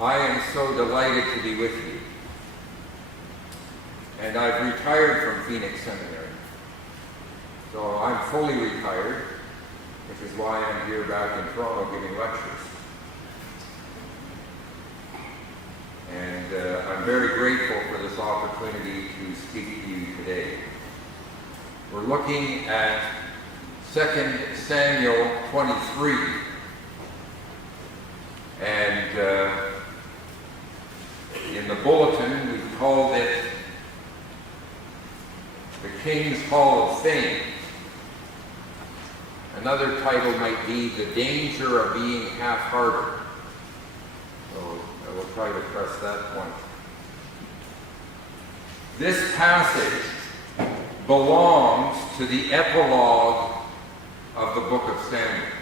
I am so delighted to be with you. And I've retired from Phoenix Seminary. So I'm fully retired, which is why I'm here back in Toronto giving lectures. And I'm very grateful for this opportunity to speak to you today. We're looking at 2 Samuel 23. And in the bulletin, we called it the King's Hall of Fame. Another title might be The Danger of Being Half-Hearted. So I will try to press that point. This passage belongs to the epilogue of the book of Samuel.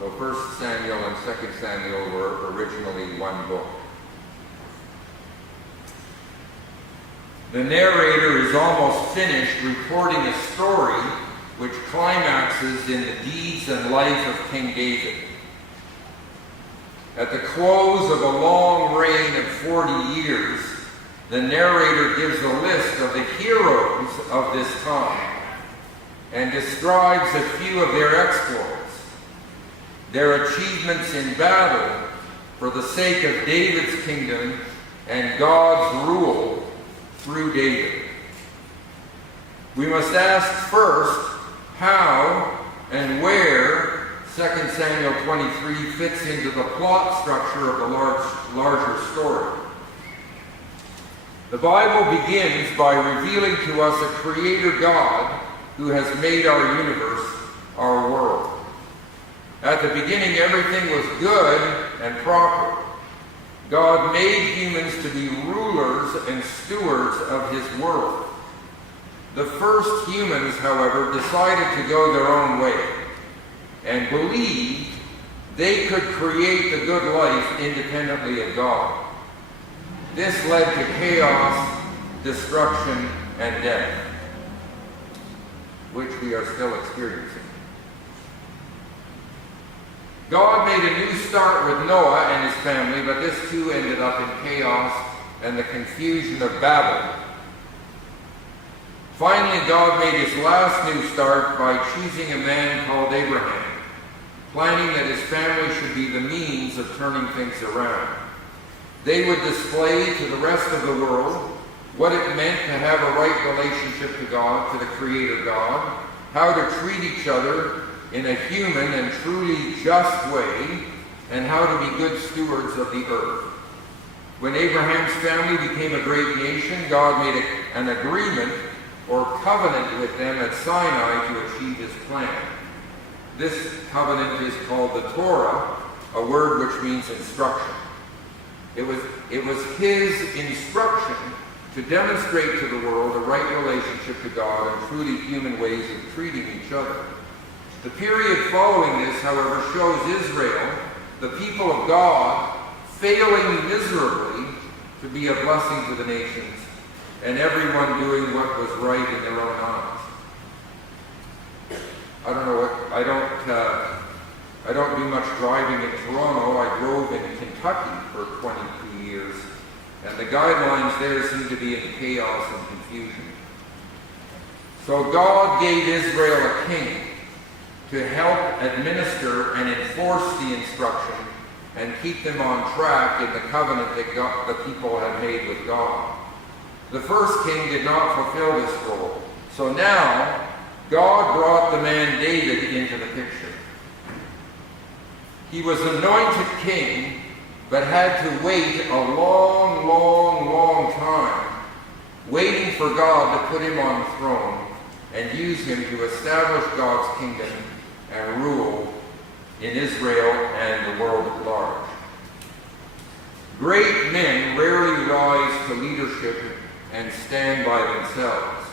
So 1 Samuel and 2 Samuel were originally one book. The narrator is almost finished reporting a story which climaxes in the deeds and life of King David. At the close of a long reign of 40 years, the narrator gives a list of the heroes of this time and describes a few of their exploits, their achievements in battle for the sake of David's kingdom and God's rule through David. We must ask first how and where 2 Samuel 23 fits into the plot structure of the larger story. The Bible begins by revealing to us a creator God who has made our universe, our world. At the beginning, everything was good and proper. God made humans to be rulers and stewards of his world. The first humans, however, decided to go their own way and believed they could create the good life independently of God. This led to chaos, destruction, and death, which we are still experiencing. God made a new start with Noah and his family, but this too ended up in chaos and the confusion of Babel. Finally, God made his last new start by choosing a man called Abraham, planning that his family should be the means of turning things around. They would display to the rest of the world what it meant to have a right relationship to God, to the Creator God, how to treat each other in a human and truly just way, and how to be good stewards of the earth. When Abraham's family became a great nation, God made an agreement or covenant with them at Sinai to achieve his plan. This covenant is called the Torah, a word which means instruction. It was his instruction to demonstrate to the world a right relationship to God and truly human ways of treating each other. The period following this, however, shows Israel, the people of God, failing miserably to be a blessing to the nations, and everyone doing what was right in their own eyes. I don't do much driving in Toronto. I drove in Kentucky for 22 years, and the guidelines there seem to be in chaos and confusion. So God gave Israel a king to help administer and enforce the instruction and keep them on track in the covenant that the people had made with God. The first king did not fulfill this role. So now, God brought the man David into the picture. He was anointed king, but had to wait a long time, waiting for God to put him on the throne and use him to establish God's kingdom and rule in Israel and the world at large. Great men rarely rise to leadership and stand by themselves.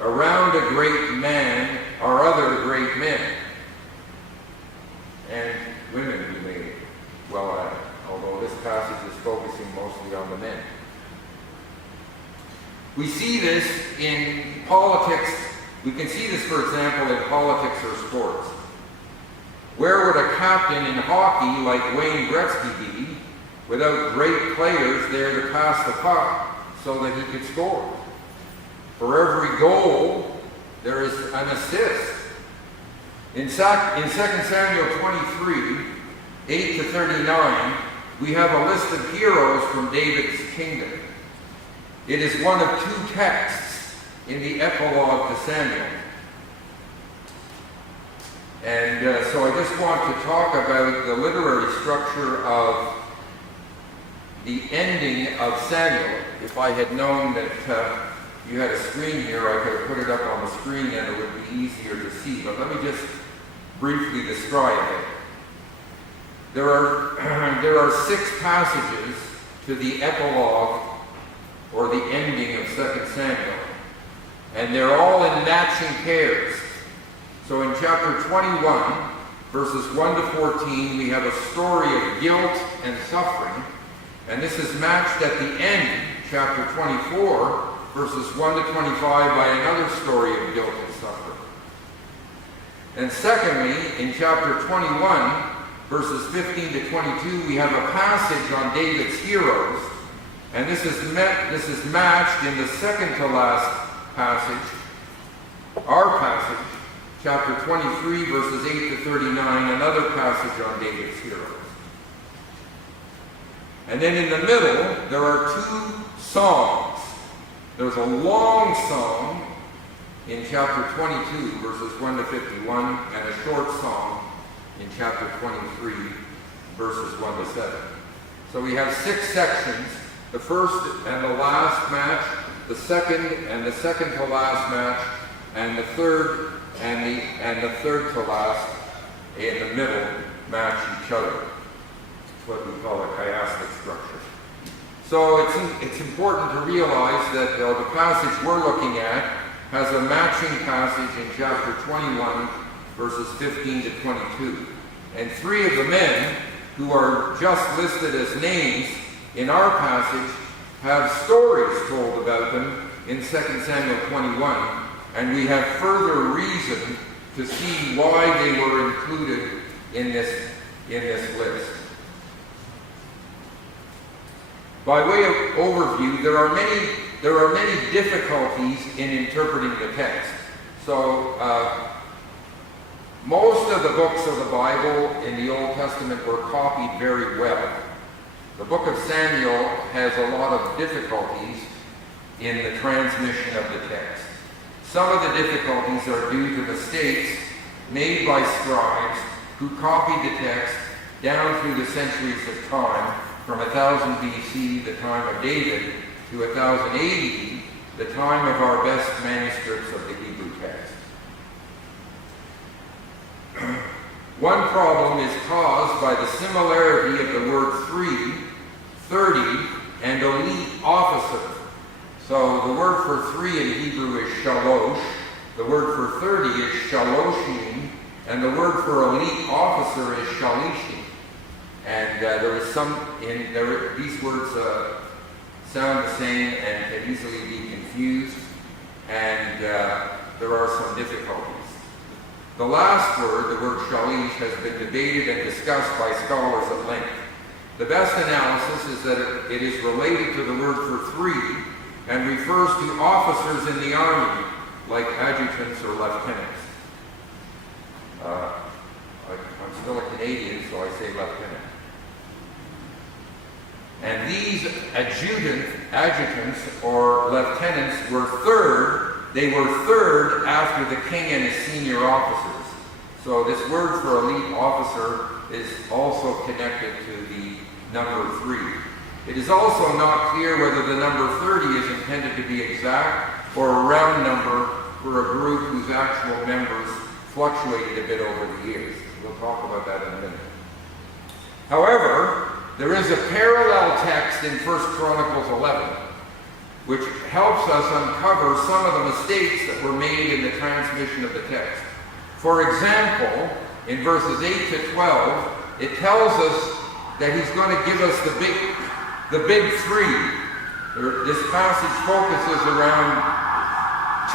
Around a great man are other great men. And women, you may well add, although this passage is focusing mostly on the men. We see this in politics. We can see this, for example, in politics or sports. Where would a captain in hockey like Wayne Gretzky be without great players there to pass the puck so that he could score? For every goal, there is an assist. In 2 Samuel 23, 8 to 39, we have a list of heroes from David's kingdom. It is one of two texts in the epilogue to Samuel. And so I just want to talk about the literary structure of the ending of Samuel. If I had known that you had a screen here, I could have put it up on the screen and it would be easier to see. But let me just briefly describe it. There are 6 passages to the epilogue or the ending of 2 Samuel, and they're all in matching pairs. So in chapter 21, verses 1 to 14, we have a story of guilt and suffering, and this is matched at the end, chapter 24, verses 1 to 25, by another story of guilt and suffering. And secondly, in chapter 21, verses 15 to 22, we have a passage on David's heroes, and this is matched in the second to last passage, our passage, chapter 23, verses 8 to 39, another passage on David's heroes. And then in the middle, there are 2 songs. There's a long song in chapter 22, verses 1 to 51, and a short song in chapter 23, verses 1 to 7. So we have 6 sections, the first and the last match, the second and the second to last match, and the third and the third to last in the middle match each other. It's what we call a chiastic structure. So it's important to realize that the passage we're looking at has a matching passage in chapter 21, verses 15 to 22. And 3 of the men who are just listed as names in our passage have stories told about them in 2 Samuel 21, and we have further reason to see why they were included in this list. By way of overview, there are many difficulties in interpreting the text. So most of the books of the Bible in the Old Testament were copied very well. The book of Samuel has a lot of difficulties in the transmission of the text. Some of the difficulties are due to mistakes made by scribes who copied the text down through the centuries of time, from 1000 BC, the time of David, to 1000 AD, the time of our best manuscripts of the Hebrew text. One problem is caused by the similarity of the word 30, and elite officer. So the word for 3 in Hebrew is shalosh, the word for 30 is shaloshim, and the word for elite officer is shalishim. And these words sound the same and can easily be confused, and there are some difficulties. The last word, the word shalish, has been debated and discussed by scholars at length. The best analysis is that it is related to the word for 3 and refers to officers in the army, like adjutants or lieutenants. I'm still a Canadian, so I say lieutenant. And these adjutants or lieutenants were third. They were third after the king and his senior officers. So this word for elite officer is also connected to the number 3. It is also not clear whether the number 30 is intended to be exact or a round number for a group whose actual members fluctuated a bit over the years. We'll talk about that in a minute. However, there is a parallel text in 1 Chronicles 11, which helps us uncover some of the mistakes that were made in the transmission of the text. For example, in verses 8 to 12, it tells us that he's going to give us the big 3. This passage focuses around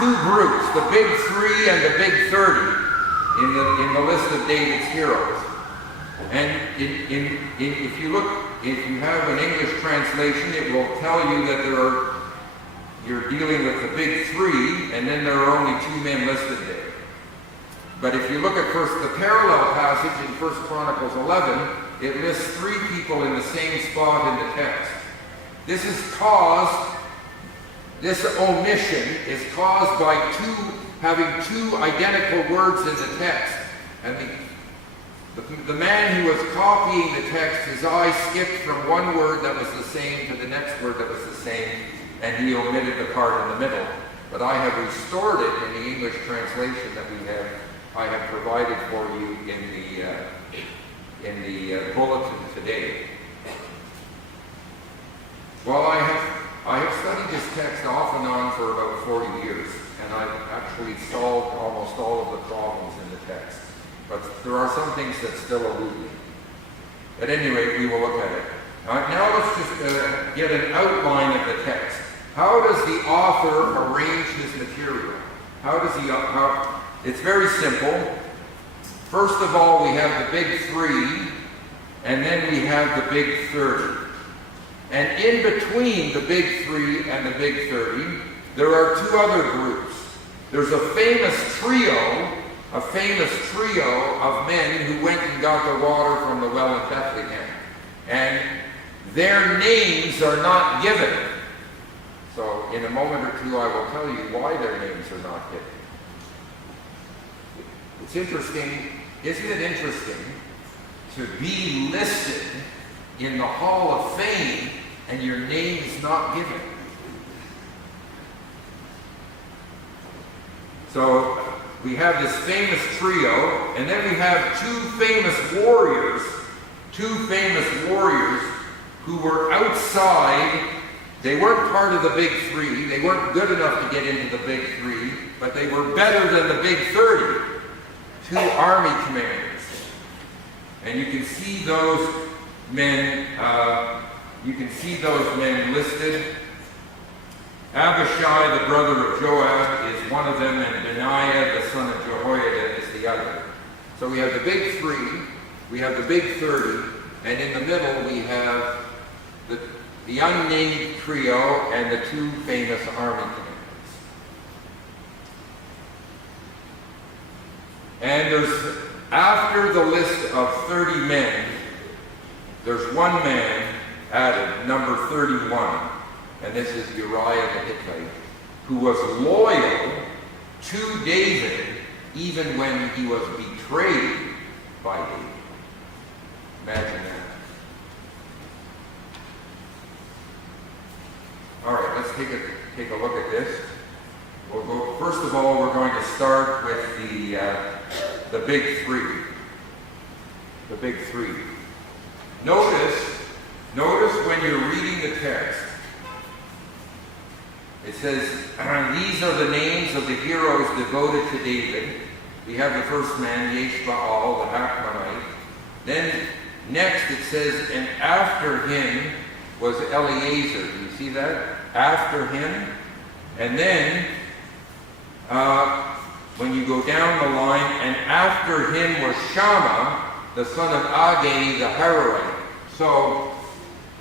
2 groups, the big 3 and the big 30. in the list of David's heroes. And if you have an English translation, it will tell you that you're dealing with the big three, and then there are only 2 men listed there. But if you look at the parallel passage in 1 Chronicles 11, it lists 3 people in the same spot in the text. This omission is caused by having 2 identical words in the text. And the man who was copying the text, his eye skipped from one word that was the same to the next word that was the same, and he omitted the part in the middle. But I have restored it in the English translation that I have provided for you in the bulletin today. Well, I have studied this text off and on for about 40 years, and I've actually solved almost all of the problems in the text. But there are some things that still elude me. At any rate, we will look at it. Now let's just get an outline of the text. How does the author arrange his material? It's very simple. First of all, we have the big 3, and then we have the big 30. And in between the big 3 and the big 30, there are 2 other groups. There's a famous trio of men who went and got the water from the well in Bethlehem. And their names are not given. So in a moment or two I will tell you why their names are not given. It's interesting, isn't it interesting to be listed in the Hall of Fame and your name is not given? So we have this famous trio, and then we have 2 famous warriors who were outside. They weren't part of the big 3. They weren't good enough to get into the big 3, but they were better than the big 30. 2 army commanders. And you can see those men listed. Abishai, the brother of Joab, is one of them, and Benaiah, the son of Jehoiada, is the other. So we have the big 3, we have the big 30, and in the middle we have the unnamed trio and the 2 famous army commanders. And after the list of 30 men, there's 1 man added, number 31. And this is Uriah the Hittite, who was loyal to David even when he was betrayed by David. Imagine that. All right, let's take a look at this. First of all, we're going to start with the big 3. The big 3. Notice when you're reading the text, it says, these are the names of the heroes devoted to David. We have the first man, Yesh-Baal, the Hachmonite. Then next it says, and after him was Eleazar. Do you see that? After him. And then, when you go down the line, and after him was Shammah, the son of Agee, the Hararite. So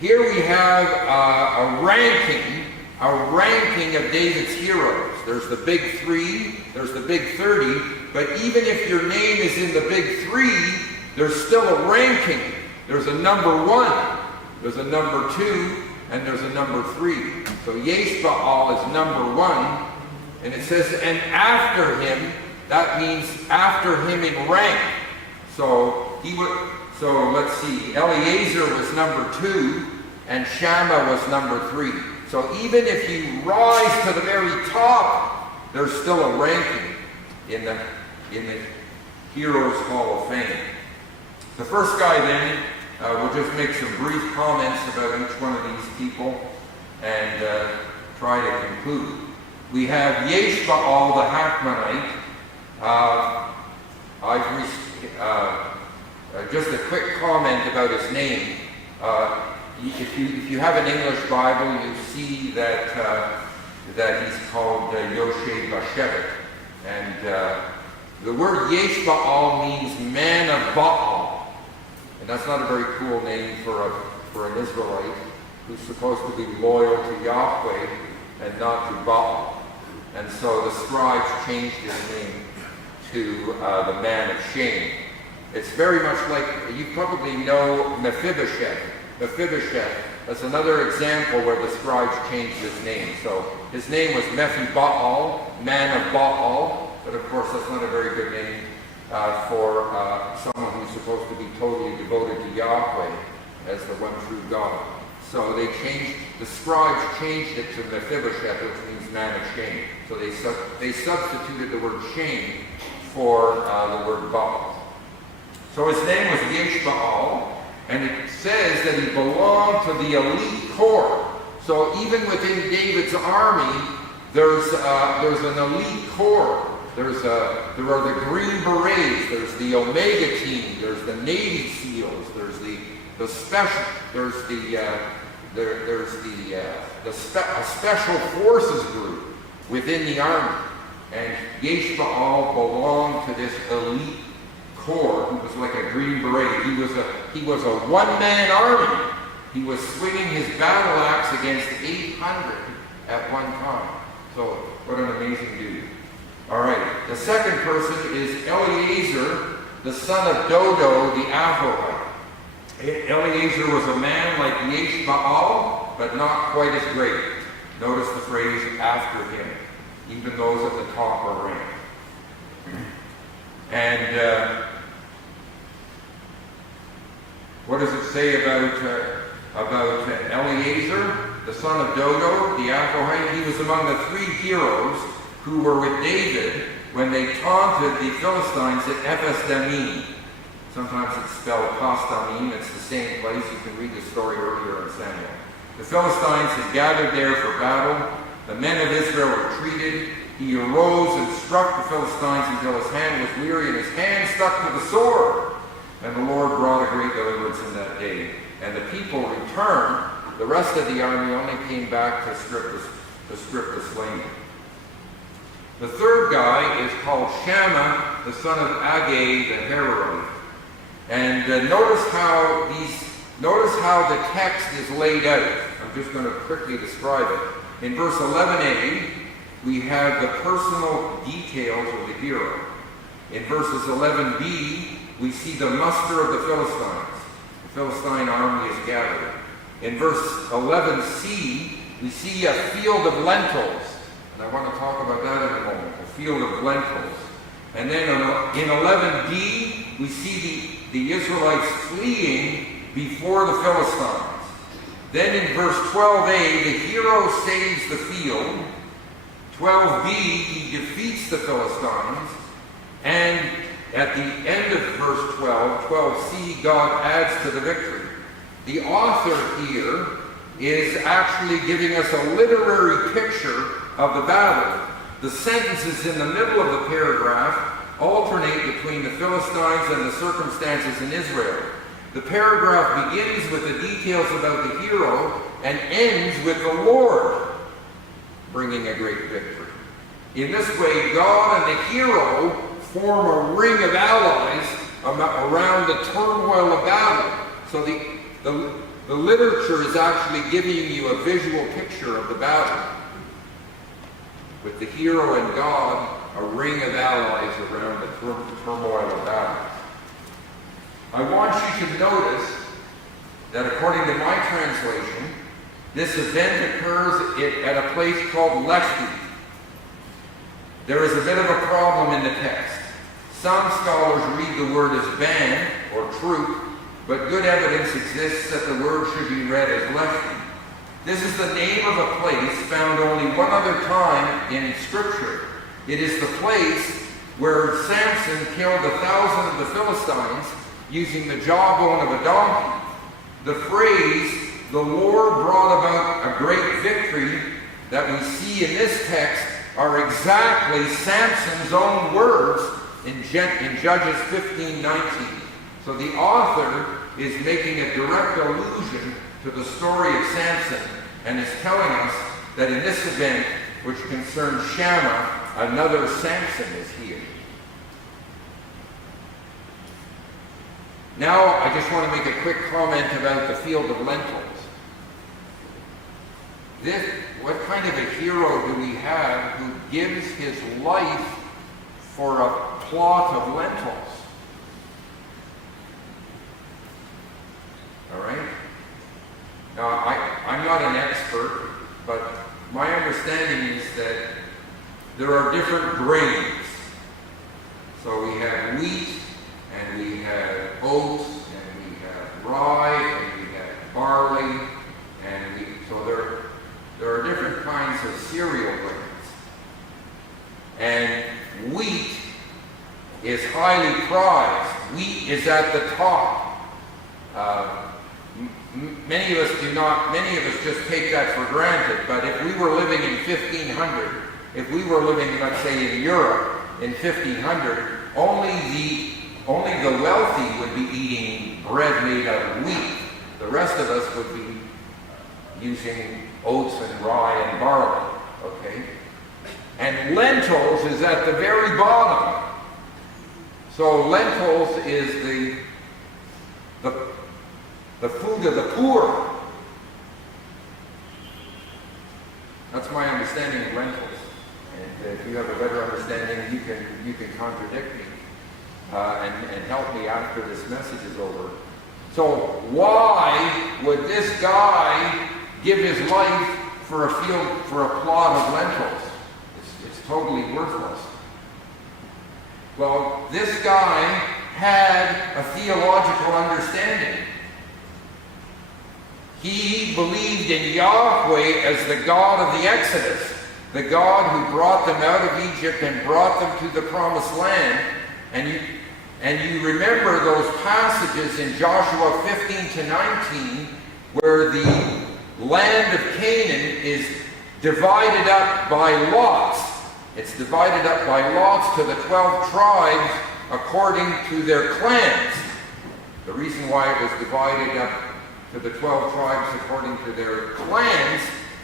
here we have a ranking of David's heroes. There's the big 3, there's the big 30, but even if your name is in the big 3, there's still a ranking. There's a number 1, there's a number 2, and there's a number 3. So Yesh-Baal is number 1, and it says, and after him, that means after him in rank. So let's see, Eleazar was number 2, and Shammah was number 3. So even if you rise to the very top, there's still a ranking in the Heroes Hall of Fame. The first guy then, we'll just make some brief comments about each one of these people and try to conclude. We have Yesh-Baal the Hachmonite. Just a quick comment about his name. If you have an English Bible, you see that he's called Yosheb Bashevet, and The word Yeshbaal means man of Baal. And that's not a very cool name for an Israelite who's supposed to be loyal to Yahweh and not to Baal. And so the scribes changed his name to the man of shame. It's very much like, you probably know Mephibosheth. Mephibosheth, that's another example where the scribes changed his name. So his name was Mephibaal, man of Baal, but of course that's not a very good name for someone who's supposed to be totally devoted to Yahweh as the one true God. So the scribes changed it to Mephibosheth, which means man of shame. So they substituted the word shame for the word Baal. So his name was Yeshbaal, and it says that he belonged to the elite corps. So even within David's army, there's an elite corps. There are the Green Berets, there's the Omega Team, there's the Navy SEALs, there's a special forces group within the army. And Yeshbaal belonged to this elite corps, who was like a Green Beret. He was a one-man army. He was swinging his battle axe against 800 at one time. So what an amazing dude. All right, the second person is Eleazar, the son of Dodo, the Ahohite. Eleazar was a man like Yeshbaal, but not quite as great. Notice the phrase, after him. Even those at the top are ranked. And what does it say about Eleazar, the son of Dodo, the Ahohite? He was among the 3 heroes who were with David when they taunted the Philistines at Ephes-Dammim. Sometimes it's spelled Pas-Dammim. It's the same place. You can read the story earlier in Samuel. The Philistines had gathered there for battle. The men of Israel retreated. He arose and struck the Philistines until his hand was weary and his hand stuck to the sword. And the Lord brought a great deliverance in that day. And the people returned. The rest of the army only came back to strip the slain. The third guy is called Shammah, the son of Agag the Hararite. And notice how the text is laid out. I'm just going to quickly describe it. In verse 11a, we have the personal details of the hero. In verses 11b, we see the muster of the Philistines. The Philistine army is gathered. In verse 11c, we see a field of lentils. And I want to talk about that in a moment. A field of lentils. And then in 11d, we see the Israelites fleeing before the Philistines. Then in verse 12a, the hero saves the field. 12b, he defeats the Philistines. And at the end of verse 12c, God adds to the victory. The author here is actually giving us a literary picture of the battle. The sentences in the middle of the paragraph alternate between the Philistines and the circumstances in Israel. The paragraph begins with the details about the hero and ends with the Lord bringing a great victory. In this way, God and the hero form a ring of allies around the turmoil of battle. So the literature is actually giving you a visual picture of the battle. With the hero and God, a ring of allies around the turmoil of battle. I want you to notice that according to my translation, this event occurs at a place called Lehi. There is a bit of a problem in the text. Some scholars read the word as ban, or troop, but good evidence exists that the word should be read as Lehi. This is the name of a place found only one other time in Scripture. It is the place where Samson killed 1,000 of the Philistines using the jawbone of a donkey. The phrase, "the Lord brought about a great victory," that we see in this text are exactly Samson's own words in Judges 15:19. So the author is making a direct allusion to the story of Samson and is telling us that in this event, which concerns Shammah, another Samson is here. Now, I just want to make a quick comment about the field of lentils. What kind of a hero do we have who gives his life for a plot of lentils? All right? Now, I'm not an expert, but my understanding is that there are different grains. So we have wheat, and we have oats, and we have rye, and we have barley, and so there are different kinds of cereal grains. And wheat is highly prized. Wheat is at the top. Many of us just take that for granted, but if we were living in 1500, if we were living, let's say, in Europe in 1500, only the wealthy would be eating bread made out of wheat. The rest of us would be using oats and rye and barley, okay? And lentils is at the very bottom. So lentils is the food of the poor. That's my understanding of lentils. And if you have a better understanding, you can contradict me and help me after this message is over. So why would this guy give his life for a plot of lentils? It's totally worthless. Well, this guy had a theological understanding. He believed in Yahweh as the God of the Exodus, the God who brought them out of Egypt and brought them to the Promised Land. And you remember those passages in Joshua 15 to 19 where the land of Canaan is divided up by lots. It's divided up by lots to the 12 tribes according to their clans. The reason why it was divided up to the 12 tribes according to their clans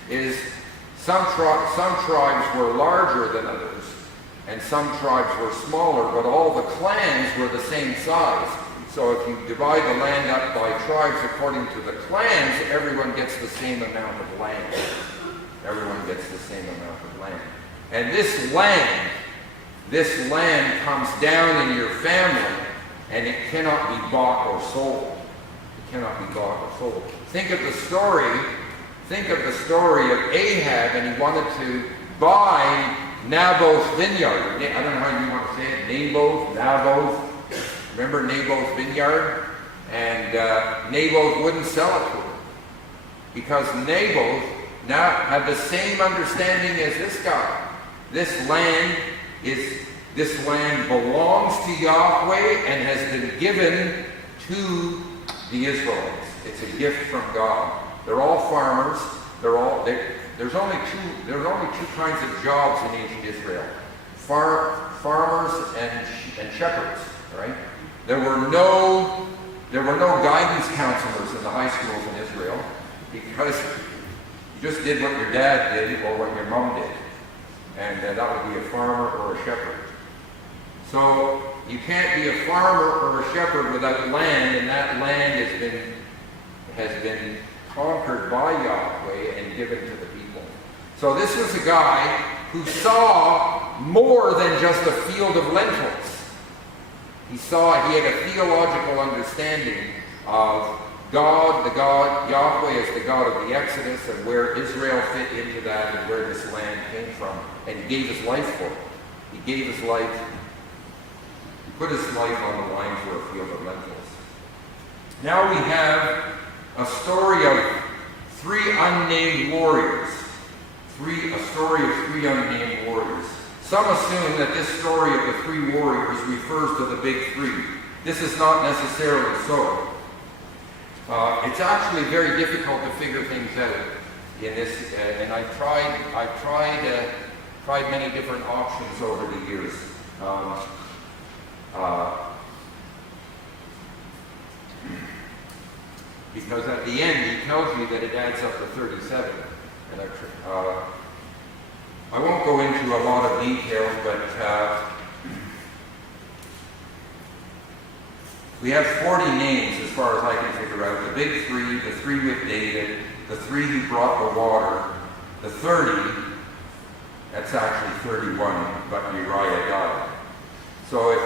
is some tribes were larger than others, and some tribes were smaller, but all the clans were the same size. So if you divide the land up by tribes according to the clans, everyone gets the same amount of land. Everyone gets the same amount of land. And this land comes down in your family, and it cannot be bought or sold. It cannot be bought or sold. Think of the story of Ahab, and he wanted to buy Naboth's vineyard. I don't know how you want to say it. Naboth. Remember Naboth's vineyard? And Naboth wouldn't sell it to him because Naboth now had the same understanding as this guy. This land belongs to Yahweh and has been given to the Israelites. It's a gift from God. They're all farmers. There's only two kinds of jobs in ancient Israel: farmers and shepherds. Right? There were no guidance counselors in the high schools in Israel because you just did what your dad did or what your mom did, and that would be a farmer or a shepherd. So you can't be a farmer or a shepherd without land, and that land has been conquered by Yahweh and given to the people. So this was a guy who saw more than just a field of lentils. He had a theological understanding of Yahweh as the God of the Exodus, and where Israel fit into that and where this land came from, and he gave his life for it. He gave his life, he put his life on the line for a field of lentils. Now we have a story of three unnamed warriors. A story of three unnamed warriors. Some assume that this story of the three warriors refers to the big three. This is not necessarily so. It's actually very difficult to figure things out in this, and I've tried many different options over the years. Because at the end he tells me that it adds up to 37, and I won't go into a lot of details, but We have 40 names as far as I can figure out. The big three, the three with David, the three who brought the water, the 30, that's actually 31, but Uriah died. So it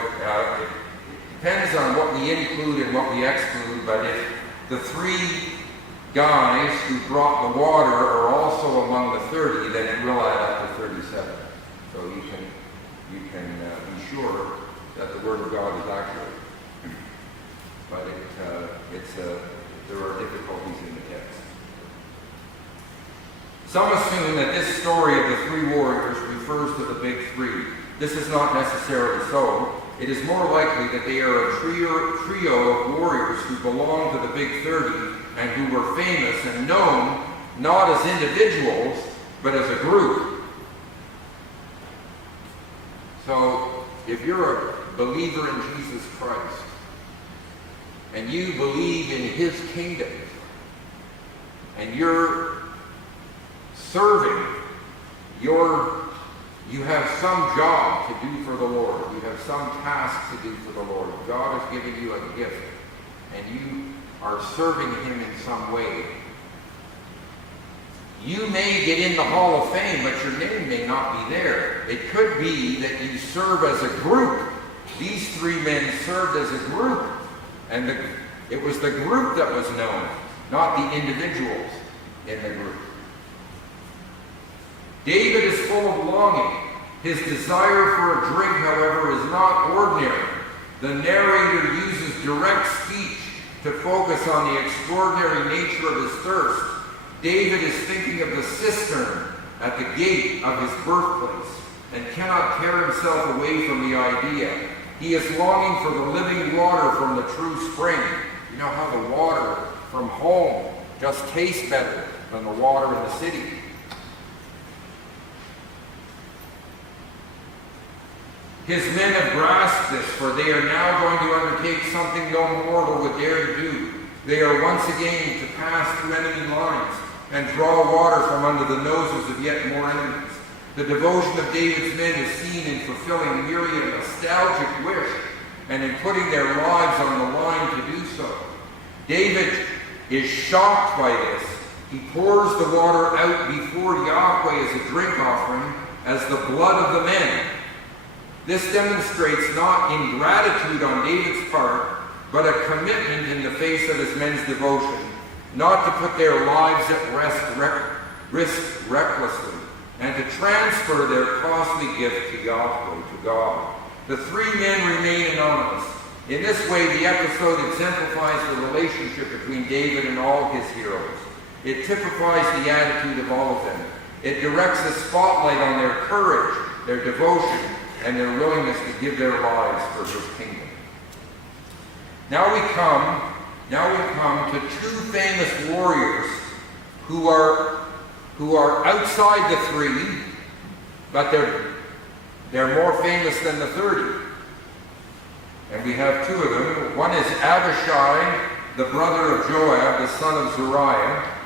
depends on what we include and what we exclude, but if the three guys who brought the water are also among the 30, then it will add up to 37. So you can be sure that the Word of God is accurate. But there are difficulties in the text. Some assume that this story of the three warriors refers to the big three. This is not necessarily so. It is more likely that they are a trio of warriors who belong to the big 30 and who were famous and known not as individuals, but as a group. So, if you're a believer in Jesus Christ, and you believe in His kingdom, and you're serving, you have some job to do for the Lord. You have some task to do for the Lord. God has given you a gift, and you are serving Him in some way. You may get in the Hall of Fame, but your name may not be there. It could be that you serve as a group. These three men served as a group, and it was the group that was known, not the individuals in the group. David is full of longing. His desire for a drink, however, is not ordinary. The narrator uses direct speech to focus on the extraordinary nature of his thirst. David is thinking of the cistern at the gate of his birthplace and cannot tear himself away from the idea. He is longing for the living water from the true spring. You know how the water from home just tastes better than the water in the city. His men have grasped this, for they are now going to undertake something no mortal would dare to do. They are once again to pass through enemy lines and draw water from under the noses of yet more enemies. The devotion of David's men is seen in fulfilling merely a nostalgic wish and in putting their lives on the line to do so. David is shocked by this. He pours the water out before Yahweh as a drink offering, as the blood of the men. This demonstrates not ingratitude on David's part, but a commitment in the face of his men's devotion, not to put their lives at risk recklessly, and to transfer their costly gift to Yahweh, to God. The three men remain anonymous. In this way, the episode exemplifies the relationship between David and all his heroes. It typifies the attitude of all of them. It directs a spotlight on their courage, their devotion, and their willingness to give their lives for His kingdom. Now we come to two famous warriors who are outside the three, but they're more famous than the 30. And we have two of them. One is Abishai, the brother of Joab, the son of Zeruiah.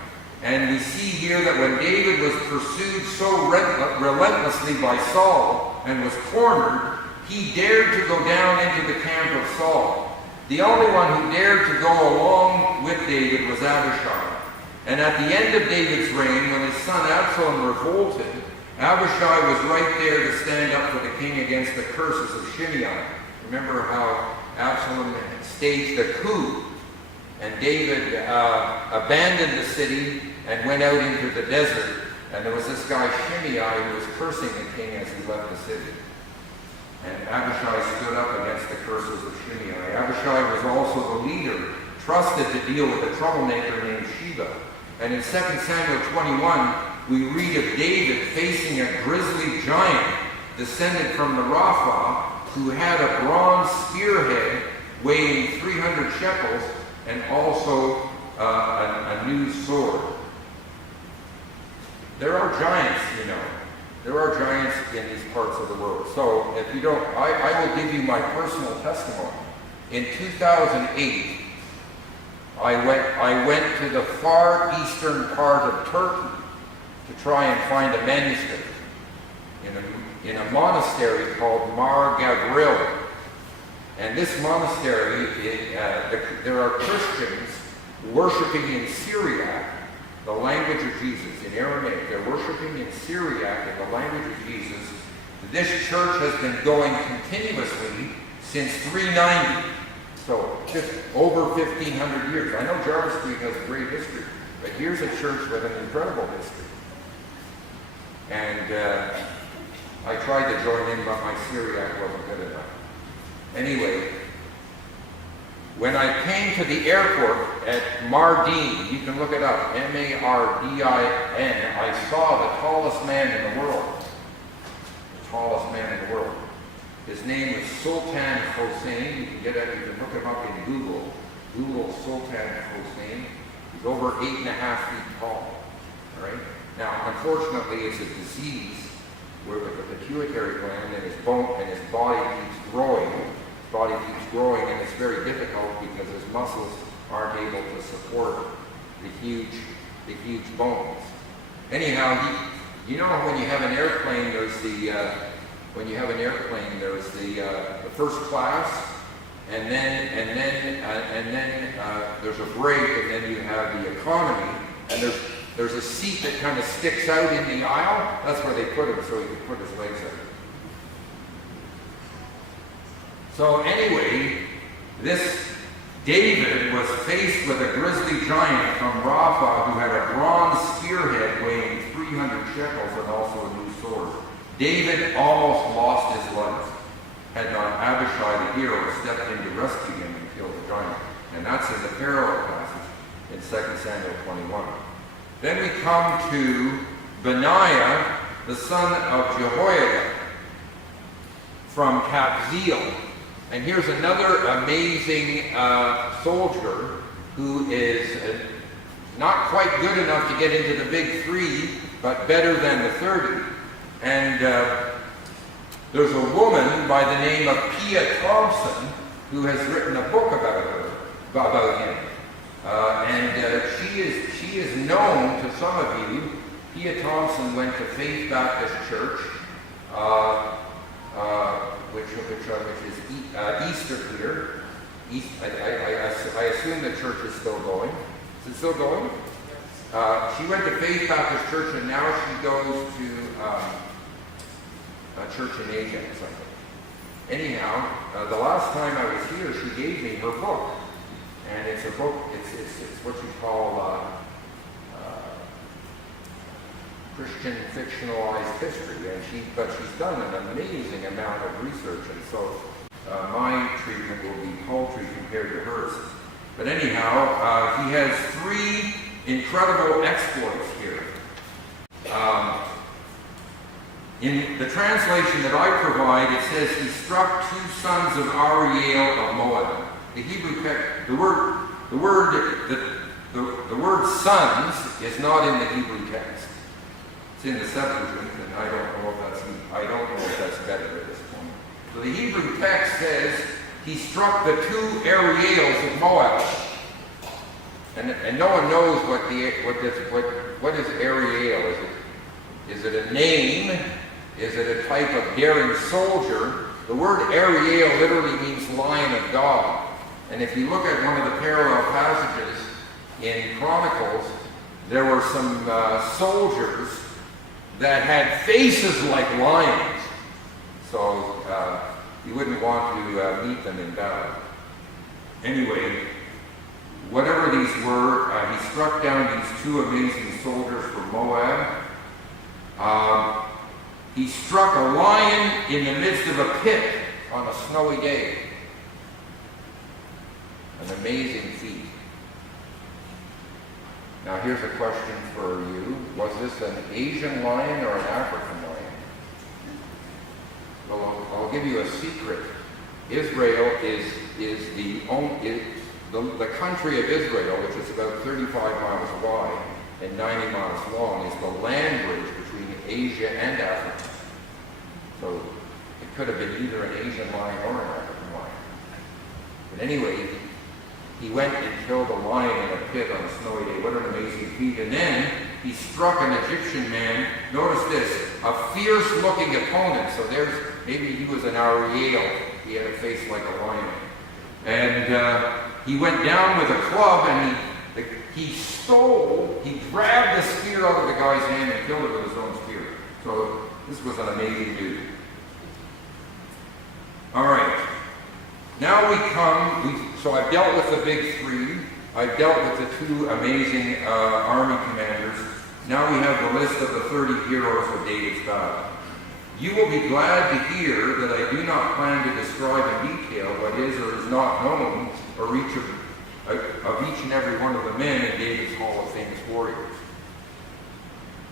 And we see here that when David was pursued so relentlessly by Saul and was cornered, he dared to go down into the camp of Saul. The only one who dared to go along with David was Abishai. And at the end of David's reign, when his son Absalom revolted, Abishai was right there to stand up for the king against the curses of Shimei. Remember how Absalom staged a coup, and David abandoned the city and went out into the desert, and there was this guy Shimei who was cursing the king as he left the city. And Abishai stood up against the curses of Shimei. Abishai was also the leader, trusted to deal with a troublemaker named Sheba. And in 2 Samuel 21, we read of David facing a grisly giant descended from the Rapha, who had a bronze spearhead weighing 300 shekels and also a new sword. There are giants, you know. There are giants in these parts of the world. So if you don't, I will give you my personal testimony. In 2008, I went to the far eastern part of Turkey to try and find a manuscript in a monastery called Mar Gavril. And this monastery, there are Christians worshiping in Syriac, the language of Jesus, in Aramaic. They're worshiping in Syriac, in the language of Jesus. This church has been going continuously since 390. So just over 1,500 years. I know Jarvis Street has a great history, but here's a church with an incredible history. And I tried to join in, but my Syriac wasn't good enough. Anyway, when I came to the airport at Mardin, you can look it up, M-A-R-D-I-N, I saw the tallest man in the world. The tallest man in the world. His name is Sultan Hossein. You can get it, you can look him up in Google. Google Sultan Hossein. He's over 8.5 feet tall. All right? Now, unfortunately, it's a disease where with the pituitary gland and his bone and his body keeps growing. His body keeps growing, and it's very difficult because his muscles aren't able to support the huge bones. Anyhow, you know when you have an airplane, there's the first class, and then there's a break, and then you have the economy, and there's a seat that kind of sticks out in the aisle. That's where they put him so he could put his legs out. So anyway, this David was faced with a grizzly giant from Rapha who had a bronze spearhead weighing 300 shekels and also a new sword. David almost lost his life had not Abishai the hero stepped in to rescue him and kill the giant. And that's in the parallel passage in 2 Samuel 21. Then we come to Benaiah, the son of Jehoiada, from Kabzeel. And here's another amazing soldier who is not quite good enough to get into the big 3, but better than the 30. And there's a woman by the name of Pia Thompson who has written a book about him. She is known to some of you. Pia Thompson went to Faith Baptist Church, which is Easter here. I assume the church is still going. Is it still going? She went to Faith Baptist Church, and now she goes to a church in Asia or something. Anyhow, the last time I was here, she gave me her book. And it's a book, it's what you call Christian fictionalized history. But she's done an amazing amount of research, and so my treatment will be paltry compared to hers. But anyhow, he has 3 incredible exploits here. In the translation that I provide, it says he struck 2 sons of Ariel of Moab. The Hebrew text, the word sons is not in the Hebrew text. It's in the Septuagint, and I don't know if that's better at this point. So the Hebrew text says he struck the 2 Ariels of Moab. And no one knows what is Ariel. Is it a name? Is it a type of daring soldier? The word Ariel literally means Lion of God. And if you look at one of the parallel passages in Chronicles, there were some soldiers that had faces like lions. So you wouldn't want to meet them in battle. Anyway, whatever these were, he struck down these 2 amazing soldiers from Moab. He struck a lion in the midst of a pit on a snowy day. An amazing feat. Now here's a question for you. Was this an Asian lion or an African lion? Well, I'll give you a secret. Israel is the country of Israel, which is about 35 miles wide and 90 miles long, is the land bridge between Asia and Africa. So it could have been either an Asian lion or an African lion. But anyway, he went and killed a lion in a pit on a snowy day. What an amazing feat. And then he struck an Egyptian man. Notice this, a fierce-looking opponent. So maybe he was an Ariel. He had a face like a lion. And he went down with a club and he grabbed the spear out of the guy's hand and killed it with his own spear. So this was an amazing dude. All right. Now so I've dealt with the big three. I've dealt with the two amazing army commanders. Now we have the list of the 30 heroes of David's battle. You will be glad to hear that I do not plan to describe in detail what is or is not known of each and every one of the men in David's Hall of Famous Warriors.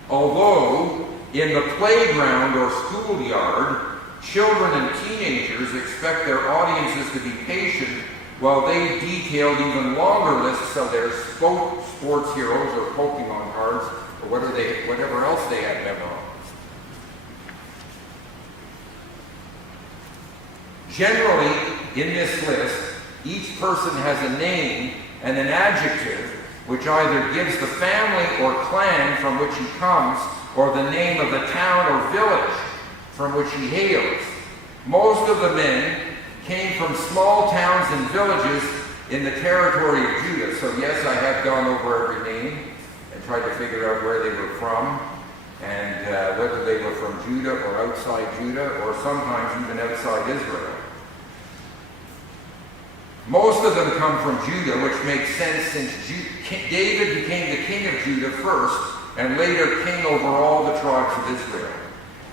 Although in the playground or schoolyard, children and teenagers expect their audiences to be patient while they detailed even longer lists of their sports heroes or Pokemon cards or whatever else they had memorized. Generally, in this list, each person has a name and an adjective which either gives the family or clan from which he comes or the name of the town or village from which he hails. Most of the men came from small towns and villages in the territory of Judah. So yes, I have gone over every name and tried to figure out where they were from and whether they were from Judah or outside Judah or sometimes even outside Israel. Most of them come from Judah, which makes sense since David became the king of Judah first and later king over all the tribes of Israel.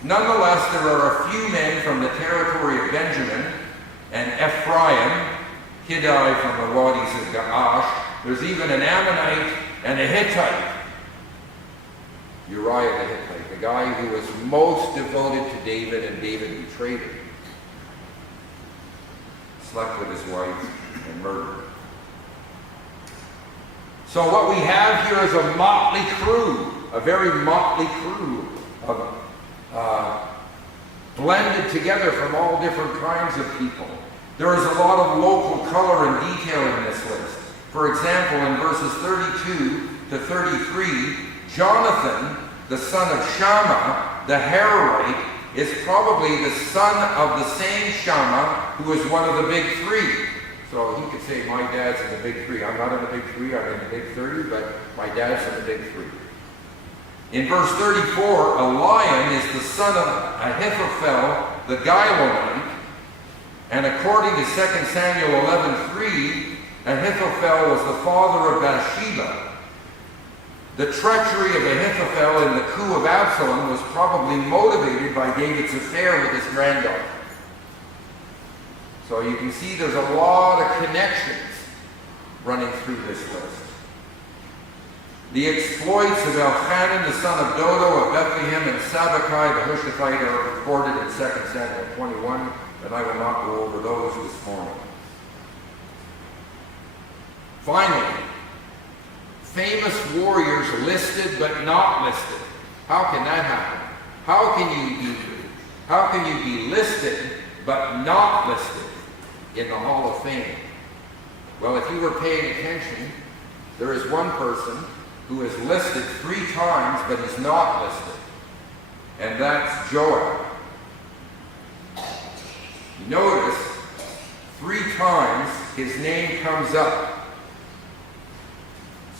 Nonetheless, there are a few men from the territory of Benjamin and Ephraim, Hiddai from the wadis of Gaash. There's even an Ammonite and a Hittite, Uriah the Hittite, the guy who was most devoted to David and David betrayed him. Slept with his wife and murdered her. So what we have here is a motley crew, a very motley crew of blended together from all different kinds of people. There is a lot of local color and detail in this list. For example, in verses 32 to 33, Jonathan, the son of Shammah, the Hararite, is probably the son of the same Shammah who is one of the big three. So he could say, my dad's in the big three. I'm not in the big three, I'm in the big 30, but my dad's in the big three. In verse 34, Eliam is the son of Ahithophel, the Gilonite, and according to 2 Samuel 11:3, Ahithophel was the father of Bathsheba. The treachery of Ahithophel in the coup of Absalom was probably motivated by David's affair with his granddaughter. So you can see there's a lot of connections running through this list. The exploits of Elchanan, the son of Dodo of Bethlehem, and Sabbakai the Hushathite are recorded in 2 Samuel 21, and I will not go over those this morning. Finally, famous warriors listed but not listed. How can that happen? How can you be listed but not listed in the Hall of Fame? Well, if you were paying attention, there is one person who is listed 3 times but is not listed, and that's Joab. Notice 3 times his name comes up.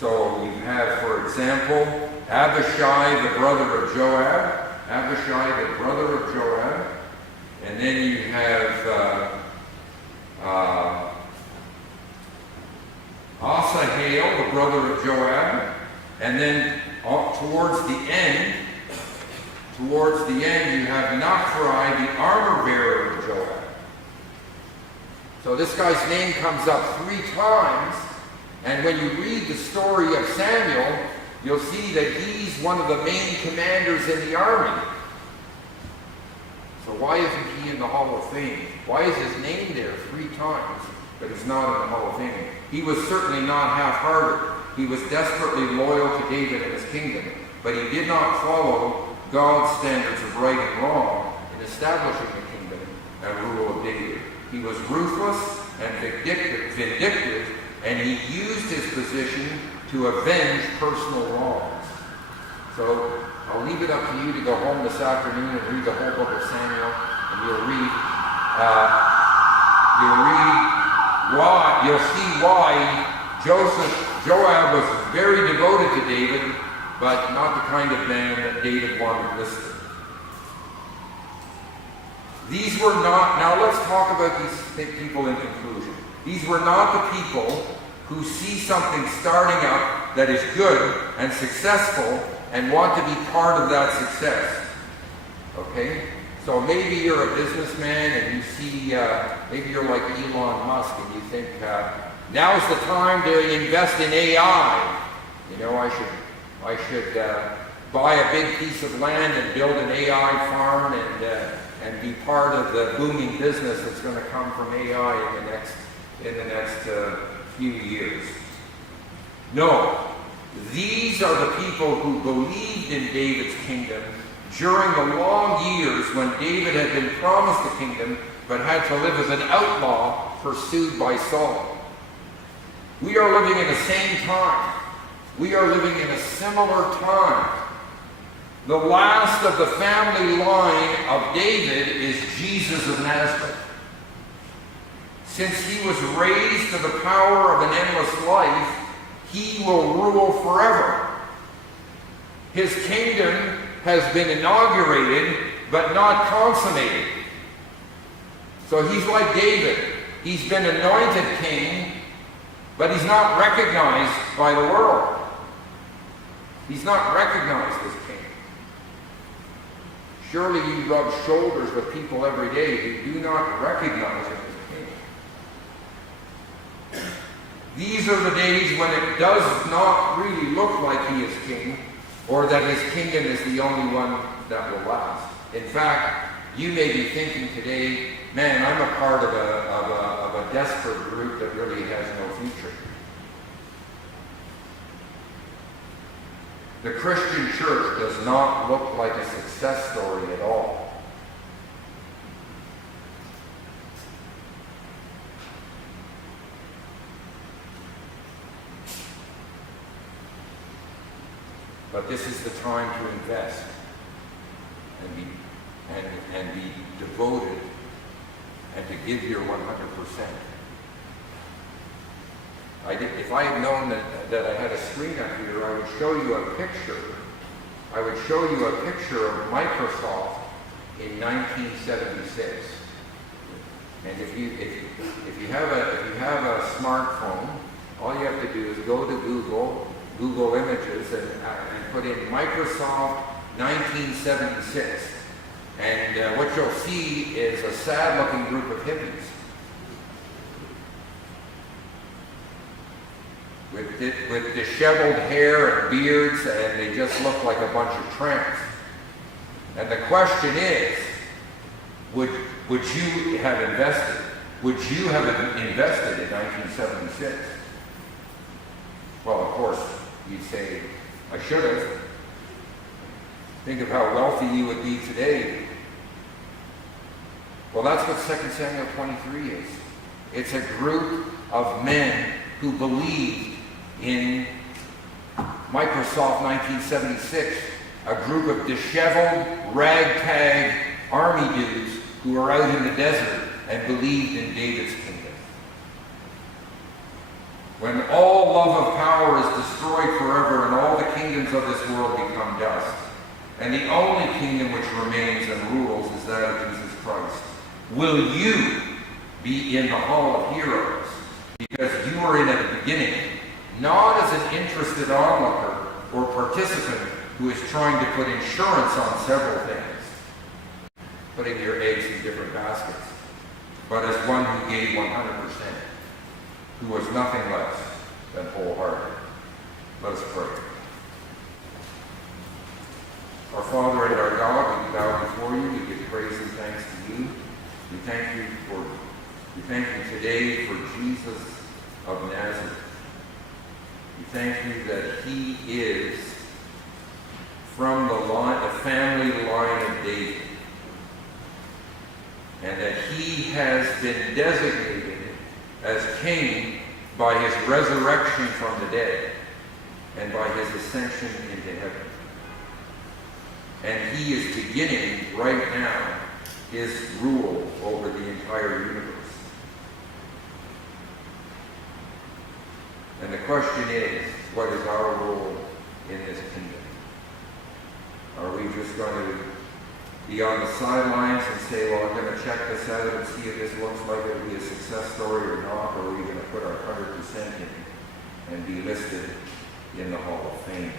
So you have, for example, Abishai, the brother of Joab. Abishai, the brother of Joab. And then you have Asahel, the brother of Joab. And then towards the end, you have Nachrai, the armor bearer of Joab. So this guy's name comes up 3 times. And when you read the story of Samuel, you'll see that he's one of the main commanders in the army. So why isn't he in the Hall of Fame? Why is his name there 3 times, but he's not in the Hall of Fame? He was certainly not half-hearted. He was desperately loyal to David and his kingdom, but he did not follow God's standards of right and wrong in establishing the kingdom and rule of David. He was ruthless and vindictive, and he used his position to avenge personal wrongs. So I'll leave it up to you to go home this afternoon and read the whole book of Samuel, and you'll read you'll see why Joab was very devoted to David, but not the kind of man that David wanted listed. These were not, now let's talk about these people in conclusion. These were not the people who see something starting up that is good and successful and want to be part of that success. Okay? So maybe you're a businessman and you see, maybe you're like Elon Musk and you think, now's the time to invest in AI. You know, I should buy a big piece of land and build an AI farm and be part of the booming business that's going to come from AI in the next few years. No, these are the people who believed in David's kingdom during the long years when David had been promised the kingdom but had to live as an outlaw pursued by Saul. We are living in the same time. We are living in a similar time. The last of the family line of David is Jesus of Nazareth. Since he was raised to the power of an endless life, he will rule forever. His kingdom has been inaugurated, but not consummated. So he's like David. He's been anointed king, but he's not recognized by the world. He's not recognized as king. Surely you rub shoulders with people every day who do not recognize him as king. These are the days when it does not really look like he is king, or that his kingdom is the only one that will last. In fact, you may be thinking today, man, I'm a part of a desperate group that really has no future. The Christian church does not look like a success story at all. But this is the time to invest and be devoted and to give your 100%. If I had known that I had a screen up here, I would show you a picture. I would show you a picture of Microsoft in 1976. And if you have a smartphone, all you have to do is go to Google Images, and put in Microsoft 1976. And what you'll see is a sad-looking group of hippies with disheveled hair and beards, and they just look like a bunch of tramps. And the question is, would you have invested? Would you have invested in 1976? Well, of course, you'd say, I should have. Think of how wealthy you would be today. Well, that's what 2 Samuel 23 is. It's a group of men who believed in Microsoft 1976, a group of disheveled, ragtag army dudes who were out in the desert and believed in David's kingdom. When all love of power is destroyed forever and all the kingdoms of this world become dust, and the only kingdom which remains and rules is that of Jesus Christ, will you be in the hall of heroes? Because you were in at the beginning, not as an interested onlooker or participant who is trying to put insurance on several things, putting your eggs in different baskets, but as one who gave 100%, who was nothing less than wholehearted. Let us pray. Our Father and our God, we bow before you. We give praise and thanks to you. We thank you today for Jesus of Nazareth. We thank you that he is from the family line of David, and that he has been designated as king by his resurrection from the dead and by his ascension into heaven. And he is beginning right now his rule over the entire universe. And the question is, what is our role in this kingdom? Are we just going to be on the sidelines and say, well, I'm going to check this out and see if this looks like it'll be a success story or not, or are we going to put our 100% in and be listed in the Hall of Fame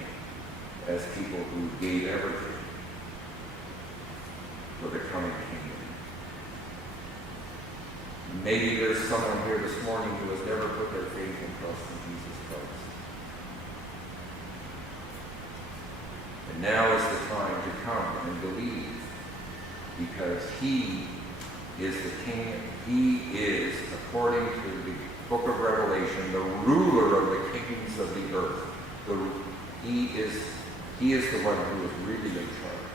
as people who gave everything for the coming kingdom? Maybe there's someone here this morning who has never put their faith and trust in Jesus Christ. And now is the time to come and believe, because he is the King. He is, according to the book of Revelation, the ruler of the kings of the earth. He is the one who is really in charge.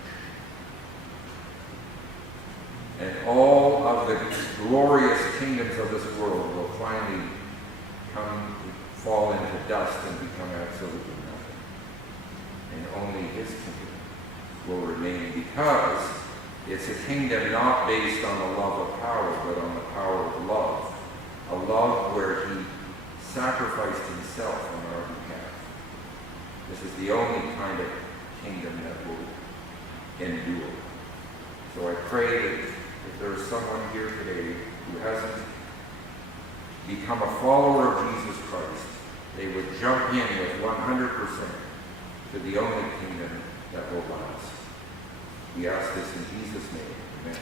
And all of the glorious kingdoms of this world will finally fall into dust and become absolutely nothing. And only his kingdom will remain, because it's a kingdom not based on the love of power, but on the power of love. A love where he sacrificed himself on our behalf. This is the only kind of kingdom that will endure. So I pray that if there is someone here today who hasn't become a follower of Jesus Christ, they would jump in with 100% to the only kingdom that will last. We ask this in Jesus' name. Amen.